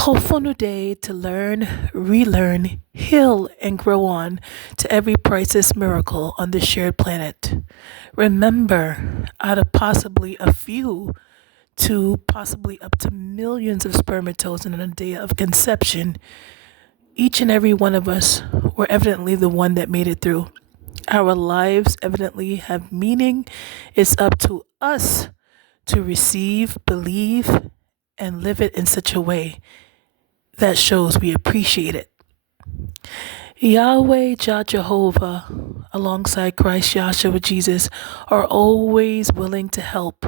hopeful new day to learn, relearn, heal, and grow on to every priceless miracle on this shared planet. Remember, out of possibly a few to possibly up to millions of spermatozoa in a day of conception, each and every one of us were evidently the one that made it through. Our lives evidently have meaning. It's up to us to receive, believe, and live it in such a way that shows we appreciate it. Yahweh, Jah Jehovah, alongside Christ Yahshua Jesus, are always willing to help.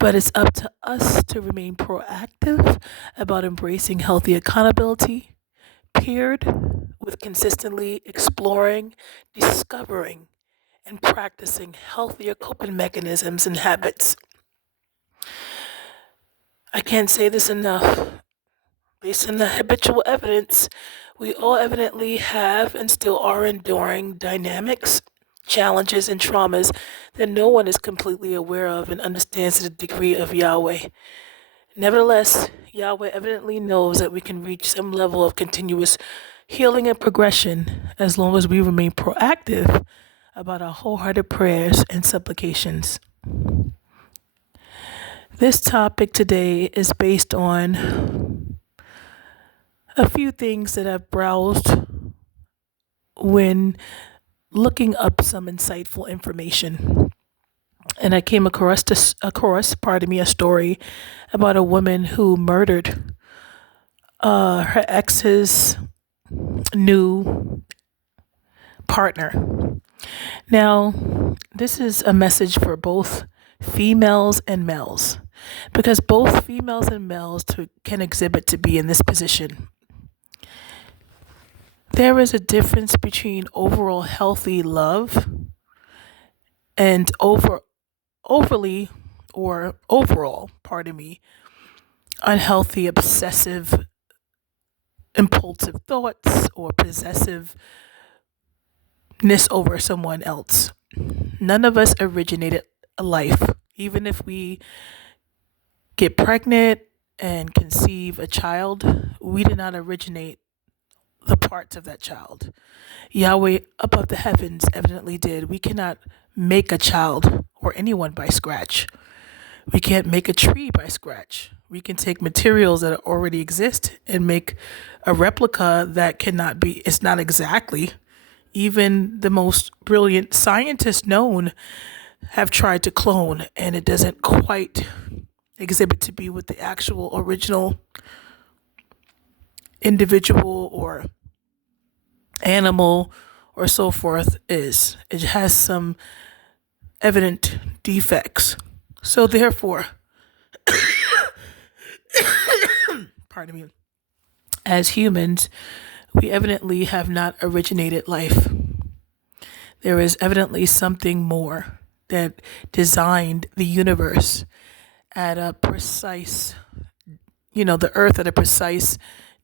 But it's up to us to remain proactive about embracing healthy accountability, paired with consistently exploring, discovering, and practicing healthier coping mechanisms and habits. I can't say this enough. Based on the habitual evidence, we all evidently have and still are enduring dynamics, challenges, and traumas that no one is completely aware of and understands the degree of Yahweh. Nevertheless, Yahweh evidently knows that we can reach some level of continuous healing and progression as long as we remain proactive about our wholehearted prayers and supplications. This topic today is based on a few things that I've browsed when looking up some insightful information. And I came across a story about a woman who murdered her ex's new partner. Now, this is a message for both females and males, because both females and males can exhibit to be in this position. There is a difference between overall healthy love and overall, unhealthy, obsessive, impulsive thoughts or possessiveness over someone else. None of us originated a life. Even if we get pregnant and conceive a child, we did not originate the parts of that child. Yahweh above the heavens evidently did. We cannot make a child or anyone by scratch. We can't make a tree by scratch. We can take materials that already exist and make a replica that it's not exactly. Even the most brilliant scientists known have tried to clone, and it doesn't quite exhibit to be what the actual original individual or animal or so forth is. It has some evident defects. So therefore, pardon me, as humans, we evidently have not originated life. There is evidently something more that designed the universe at a precise, the earth at a precise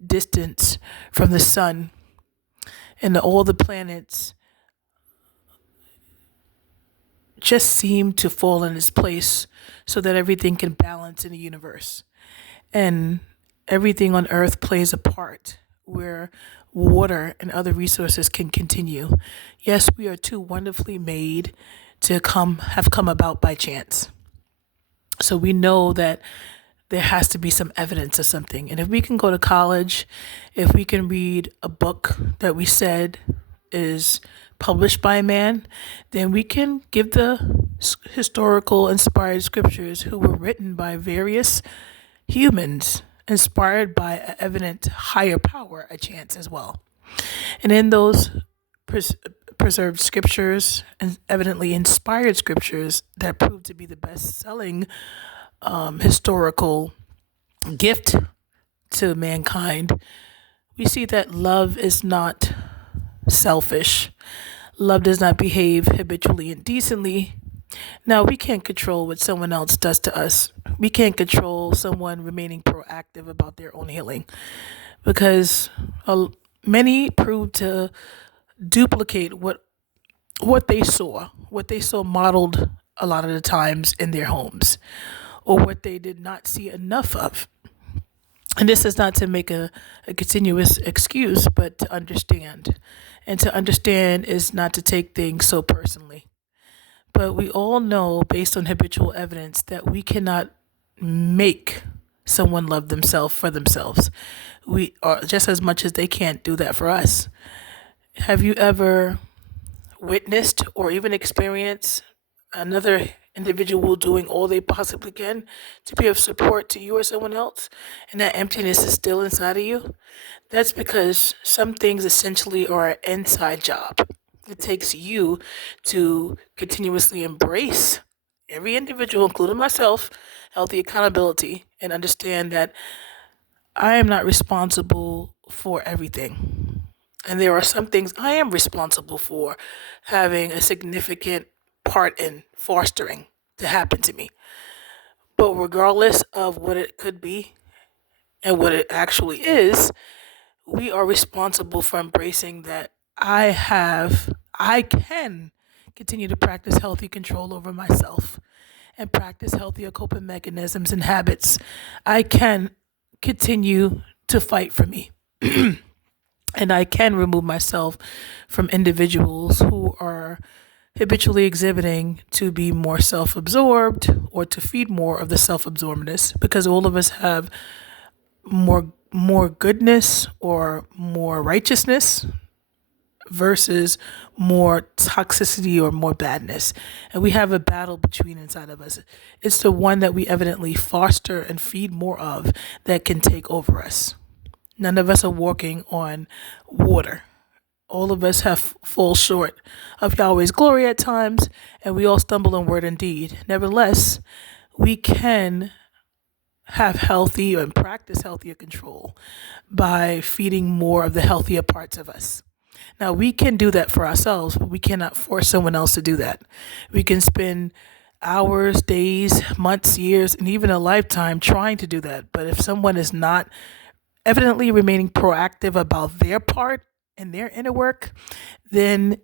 distance from the sun, and all the planets just seem to fall in its place so that everything can balance in the universe. And everything on earth plays a part where water and other resources can continue. Yes, we are too wonderfully made to have come about by chance. So we know that there has to be some evidence of something. And if we can go to college, if we can read a book that we said is published by a man, then we can give the historical inspired scriptures who were written by various humans inspired by an evident higher power a chance as well. And in those preserved scriptures and evidently inspired scriptures that proved to be the best-selling historical gift to mankind, we see that love is not selfish. Love does not behave habitually indecently. Now, we can't control what someone else does to us. We can't control someone remaining proactive about their own healing, because many prove to duplicate what they saw modeled a lot of the times in their homes, or what they did not see enough of. And this is not to make a continuous excuse, but to understand. And to understand is not to take things so personally. But we all know, based on habitual evidence, that we cannot make someone love themselves for themselves. We are just as much as they can't do that for us. Have you ever witnessed or even experienced another individual doing all they possibly can to be of support to you or someone else, and that emptiness is still inside of you? That's because some things essentially are an inside job. It takes you to continuously embrace every individual, including myself, healthy accountability, and understand that I am not responsible for everything. And there are some things I am responsible for having a significant part in fostering to happen to me. But regardless of what it could be and what it actually is, we are responsible for embracing that I can continue to practice healthy control over myself and practice healthier coping mechanisms and habits. I can continue to fight for me. And I can remove myself from individuals who are habitually exhibiting to be more self absorbed or to feed more of the self absorbedness, because all of us have more goodness or more righteousness versus more toxicity or more badness. And we have a battle between inside of us. It's the one that we evidently foster and feed more of that can take over us. None of us are walking on water. All of us have fall short of Yahweh's glory at times, and we all stumble in word and deed. Nevertheless, we can have healthy and practice healthier control by feeding more of the healthier parts of us. Now, we can do that for ourselves, but we cannot force someone else to do that. We can spend hours, days, months, years, and even a lifetime trying to do that. But if someone is not evidently remaining proactive about their part and their inner work, then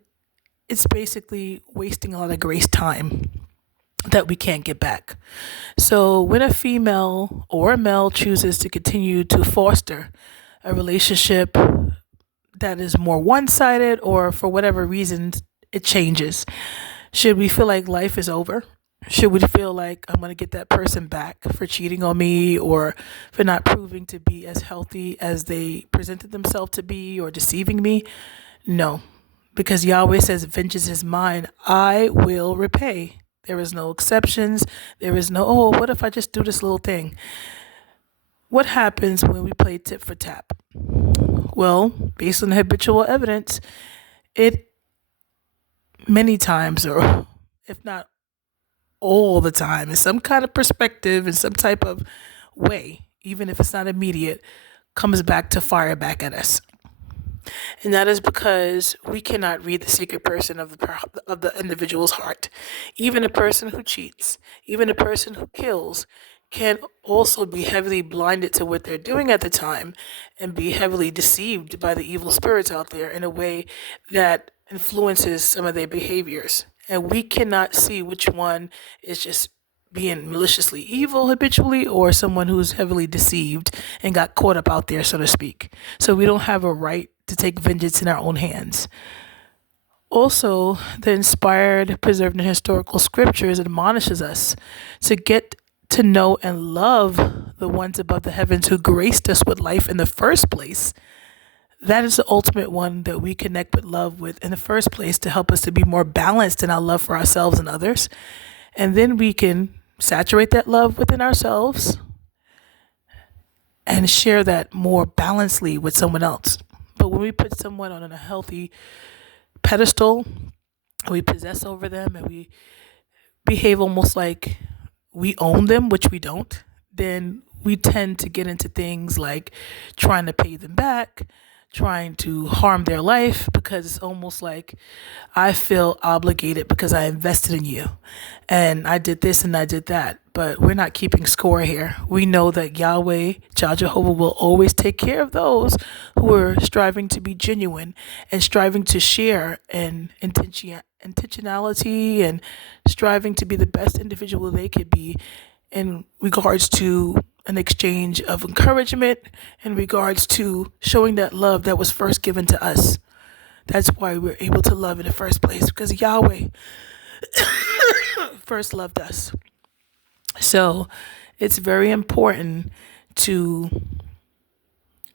it's basically wasting a lot of grace time that we can't get back. So when a female or a male chooses to continue to foster a relationship that is more one-sided, or for whatever reason it changes, should we feel like life is over? Should we feel like I'm going to get that person back for cheating on me or for not proving to be as healthy as they presented themselves to be, or deceiving me? No, because Yahweh says, vengeance is mine, I will repay. There is no exceptions. There is no, oh, what if I just do this little thing? What happens when we play tit for tat? Well, based on the habitual evidence, it many times, or if not all the time, in some kind of perspective, in some type of way, even if it's not immediate, comes back to fire back at us. And that is because we cannot read the secret person of the individual's heart. Even a person who cheats, even a person who kills, can also be heavily blinded to what they're doing at the time and be heavily deceived by the evil spirits out there in a way that influences some of their behaviors. And we cannot see which one is just being maliciously evil habitually, or someone who's heavily deceived and got caught up out there, so to speak. So we don't have a right to take vengeance in our own hands. Also, the inspired, preserved, and historical scriptures admonishes us to get to know and love the ones above the heavens who graced us with life in the first place. That is the ultimate one that we connect with love with in the first place, to help us to be more balanced in our love for ourselves and others. And then we can saturate that love within ourselves and share that more balancedly with someone else. But when we put someone on a healthy pedestal, we possess over them, and we behave almost like we own them, which we don't, then we tend to get into things like trying to pay them back, trying to harm their life, because it's almost like I feel obligated because I invested in you and I did this and I did that. But we're not keeping score here. We know that Yahweh, Jehovah, will always take care of those who are striving to be genuine and striving to share and intentionality and striving to be the best individual they could be in regards to an exchange of encouragement in regards to showing that love that was first given to us. That's why we're able to love in the first place, because Yahweh first loved us. So it's very important to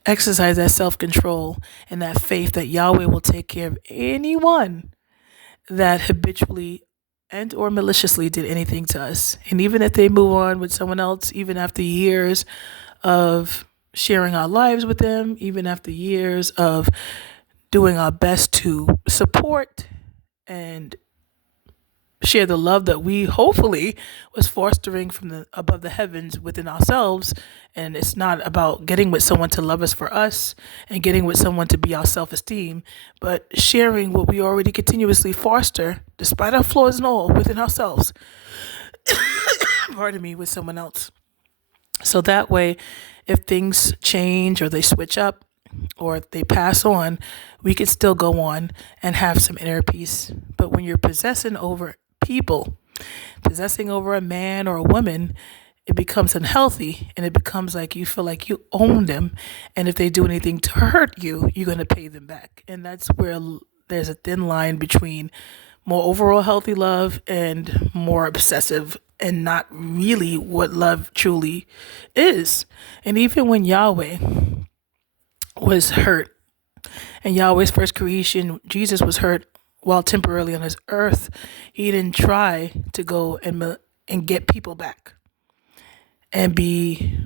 exercise that self-control and that faith that Yahweh will take care of anyone that habitually and or maliciously did anything to us. And even if they move on with someone else, even after years of sharing our lives with them, even after years of doing our best to support and share the love that we hopefully was fostering from the above the heavens within ourselves. And it's not about getting with someone to love us for us and getting with someone to be our self-esteem, but sharing what we already continuously foster, despite our flaws and all, within ourselves, pardon me, with someone else. So that way, if things change or they switch up or they pass on, we can still go on and have some inner peace. But when you're possessing over people, possessing over a man or a woman, it becomes unhealthy, and it becomes like you feel like you own them, and if they do anything to hurt you, you're going to pay them back. And that's where there's a thin line between more overall healthy love and more obsessive and not really what love truly is. And even when Yahweh was hurt, and Yahweh's first creation, Jesus was hurt while temporarily on this earth, he didn't try to go and get people back and be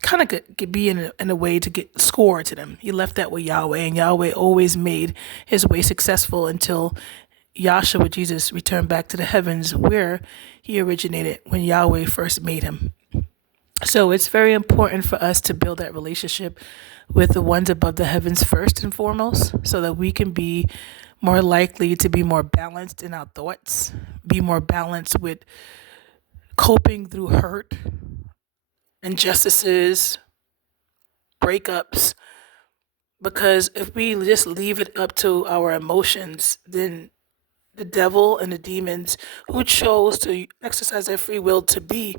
kind of be in a way to get score to them. He left that with Yahweh, and Yahweh always made his way successful until Yahshua, Jesus, returned back to the heavens where he originated when Yahweh first made him. So it's very important for us to build that relationship with the ones above the heavens first and foremost, so that we can be more likely to be more balanced in our thoughts, be more balanced with coping through hurt, injustices, breakups. Because if we just leave it up to our emotions, then the devil and the demons who chose to exercise their free will to be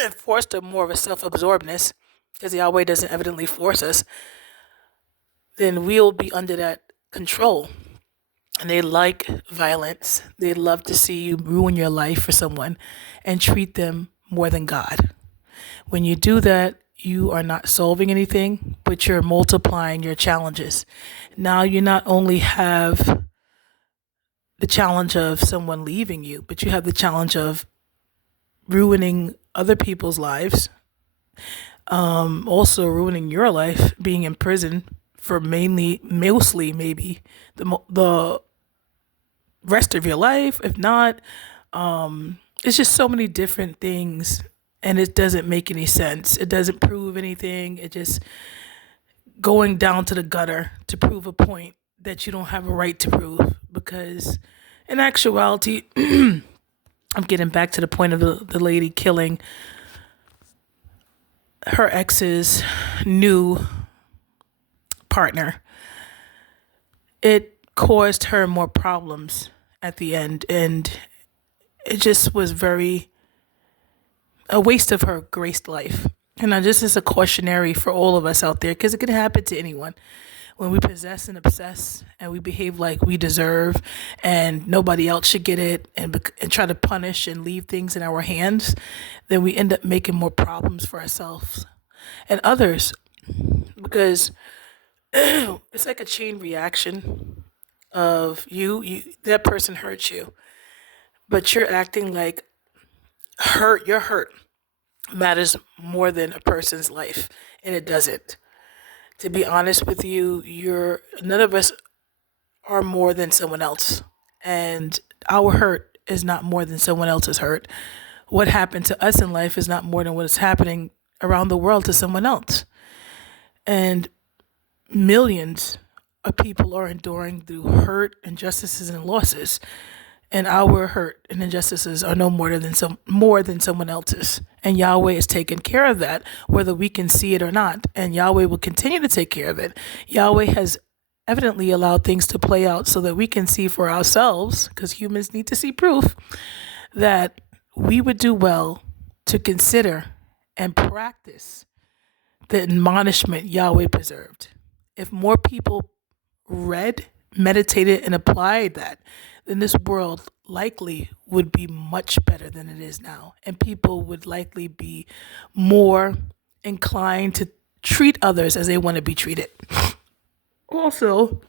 and forced to more of a self-absorbedness, because Yahweh doesn't evidently force us, then we'll be under that control. And they like violence. They love to see you ruin your life for someone and treat them more than God. When you do that, you are not solving anything, but you're multiplying your challenges. Now you not only have the challenge of someone leaving you, but you have the challenge of ruining other people's lives, also ruining your life, being in prison for mostly maybe the rest of your life. If not, it's just so many different things, and it doesn't make any sense. It doesn't prove anything. It just going down to the gutter to prove a point that you don't have a right to prove, because in actuality, I'm getting back to the point of the lady killing her ex's new partner. It caused her more problems at the end, and it just was a waste of her graced life. And now this is a cautionary for all of us out there, because it could happen to anyone. When we possess and obsess and we behave like we deserve and nobody else should get it, and try to punish and leave things in our hands, then we end up making more problems for ourselves and others, because it's like a chain reaction of you that person hurt you, but you're acting like your hurt matters more than a person's life, and it doesn't. To be honest with you, none of us are more than someone else, and our hurt is not more than someone else's hurt. What happened to us in life is not more than what is happening around the world to someone else. And millions of people are enduring through hurt, injustices, and losses. And our hurt and injustices are no more than someone else's. And Yahweh is taking care of that, whether we can see it or not. And Yahweh will continue to take care of it. Yahweh has evidently allowed things to play out so that we can see for ourselves, because humans need to see proof, that we would do well to consider and practice the admonishment Yahweh preserved. If more people read, meditated, and applied that, then this world likely would be much better than it is now. And people would likely be more inclined to treat others as they want to be treated. Also,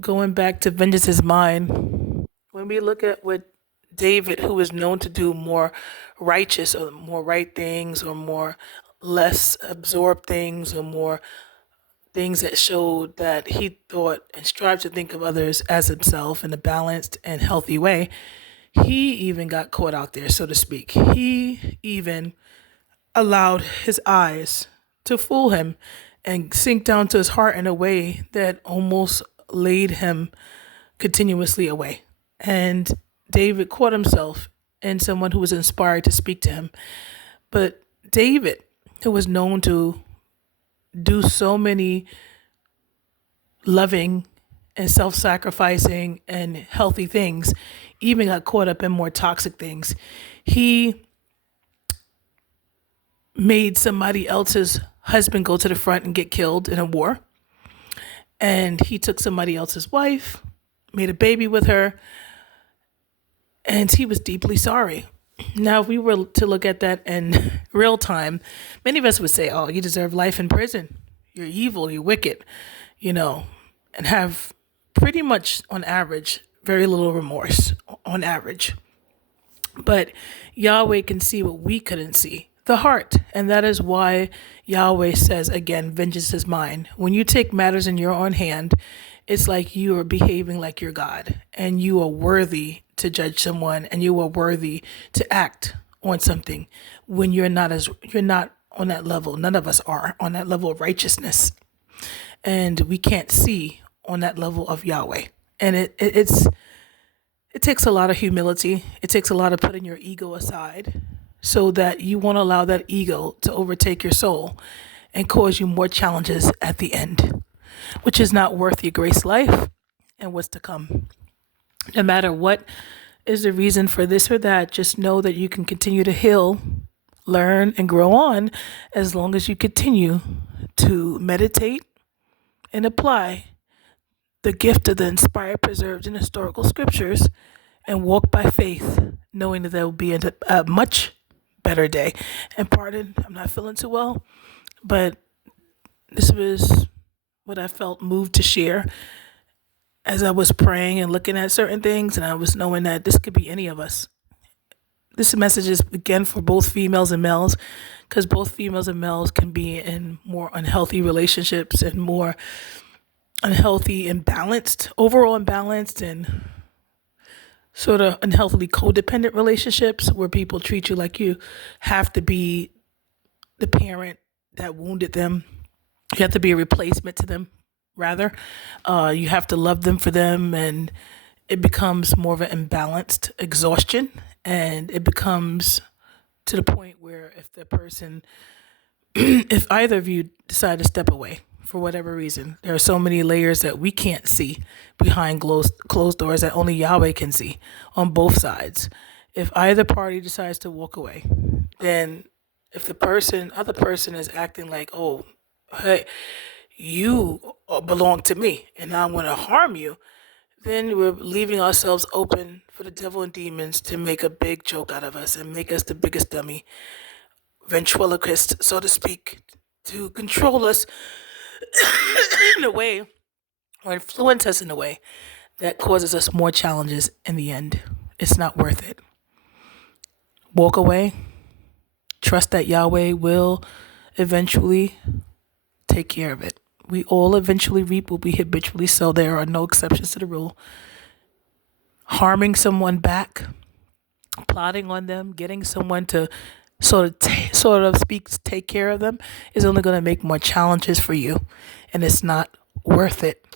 going back to vengeance is mine, when we look at what David, who is known to do more righteous or more right things or more less absorbed things or more things that showed that he thought and strived to think of others as himself in a balanced and healthy way, he even got caught out there, so to speak. He even allowed his eyes to fool him and sink down to his heart in a way that almost laid him continuously away. And David caught himself in someone who was inspired to speak to him. But David, who was known to do so many loving and self-sacrificing and healthy things, even got caught up in more toxic things. He made somebody else's husband go to the front and get killed in a war. And he took somebody else's wife, made a baby with her, and he was deeply sorry. Now, if we were to look at that in real time, many of us would say, oh, you deserve life in prison. You're evil, you're wicked, and have pretty much, on average, very little remorse on average. But Yahweh can see what we couldn't see, the heart. And that is why Yahweh says, again, vengeance is mine. When you take matters in your own hand, it's like you are behaving like you're God and you are worthy to judge someone and you are worthy to act on something when you're not on that level. None of us are on that level of righteousness. And we can't see on that level of Yahweh. And it takes a lot of humility. It takes a lot of putting your ego aside so that you won't allow that ego to overtake your soul and cause you more challenges at the end, which is not worth your grace life and what's to come. No matter what is the reason for this or that, just know that you can continue to heal, learn, and grow on as long as you continue to meditate and apply the gift of the inspired, preserved, and historical scriptures and walk by faith, knowing that there will be a much better day. And pardon, I'm not feeling too well, but this was what I felt moved to share as I was praying and looking at certain things, and I was knowing that this could be any of us. This message is, again, for both females and males, because both females and males can be in more unhealthy relationships and more unhealthy, overall imbalanced, and sort of unhealthily codependent relationships where people treat you like you have to be the parent that wounded them. You have to be a replacement to them, rather. You have to love them for them, and it becomes more of an imbalanced exhaustion, and it becomes to the point where if either of you decide to step away for whatever reason, there are so many layers that we can't see behind closed doors that only Yahweh can see on both sides. If either party decides to walk away, then if the other person is acting like, oh, hey, you belong to me and I'm going to harm you, then we're leaving ourselves open for the devil and demons to make a big joke out of us and make us the biggest dummy, ventriloquist, so to speak, to control us in a way or influence us in a way that causes us more challenges in the end. It's not worth it. Walk away. Trust that Yahweh will eventually take care of it. We all eventually reap what we habitually sow. There are no exceptions to the rule. Harming someone back, plotting on them, getting someone to take care of them is only going to make more challenges for you, and it's not worth it.